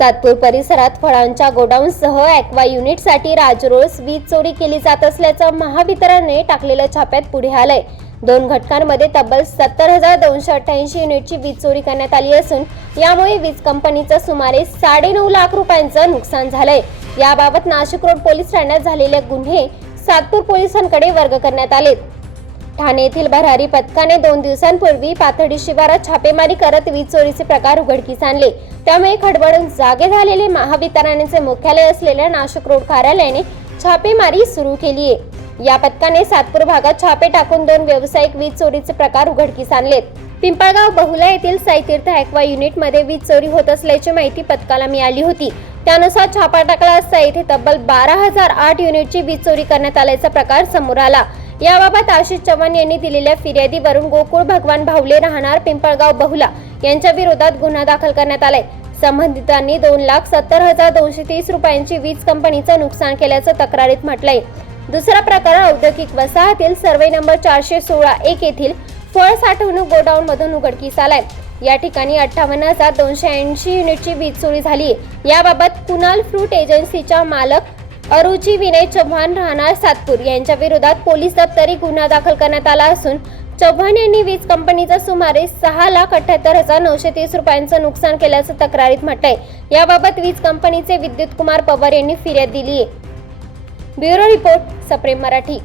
सातपूर परिसरात फळांच्या गोडाऊनसह ॲक्वा युनिटसाठी राजरोस वीज चोरी केली जात असल्याचं महावितरणने टाकलेल्या छाप्यात पुढे आलंय. दोन घटकांमध्ये तब्बल सत्तर हजार दोनशे अठ्ठ्याऐंशी युनिटची वीज चोरी करण्यात आली असून यामुळे वीज कंपनीचं सुमारे साडेनऊ लाख रुपयांचं नुकसान झालंय. याबाबत नाशिक रोड पोलीस ठाण्यात झालेले गुन्हे सातपूर पोलिसांकडे वर्ग करण्यात आलेत. ठाणे येथील भरारी पथकाने दोन दिवसांपूर्वी पाथडी शिवारात छापेमारी करत वीज चोरीचे प्रकार उघडकीस आणले. त्यामुळे खडबडून जागे झालेले महावितरणचे मुख्यालय असलेल्या नाशिक रोड कार्यालयाने छापेमारी सुरू केली आहे. या पथकाने सातपूर भागात छापे टाकून दोन व्यावसायिक वीज चोरीचे प्रकार उघडकीस आणलेत. पिंपळगाव बहुला येथील साईतीर्थ ॲक्वा युनिटमध्ये वीज चोरी होत असल्याची माहिती पथकाला मिळाली होती. त्यानुसार छापा टाकला असता येथे तब्बल बारा हजार आठ युनिटची वीज चोरी करण्यात आल्याचा प्रकार समोर आला. याबाबत आशिष चव्हाण यांनी दिलेल्या फिर्यादीवरून गोकुळ भगवान भावले राहणार पिंपळगाव बहुला यांच्या विरोधात गुन्हा दाखल करण्यात आलाय. संबंधितांनी दोन लाख सत्तर हजार दोनशे तीस रुपयांची वीज कंपनीचं नुकसान केल्याचं तक्रारीत म्हटलंय. दुसरा प्रकार औद्योगिक वसाहतील सर्वे नंबर चारशे सोळा एक येथील फळ साठवणूक गोडाऊन मधून उघडकीस आलाय. या ठिकाणी अठ्ठावन्न हजार दोनशे ऐंशी युनिटची वीज चोरी झाली याबाबत कुणाल फ्रूट एजन्सीच्या मालक अरुची विनय चव्हाण राहणार सातपूर. यांच्या विरोधात पोलीस दप्तरी गुन्हा दाखल करण्यात आला असून चव्हाण यांनी वीज कंपनीचा सुमारे सहा लाख अठ्याहत्तर हजार नऊशे तीस रुपयांचं नुकसान केल्याचं तक्रारीत म्हटलंय. याबाबत वीज कंपनीचे विद्युत कुमार पवार यांनी फिर्याद दिली आहे ब्युरो रिपोर्ट सप्रेम मराठी.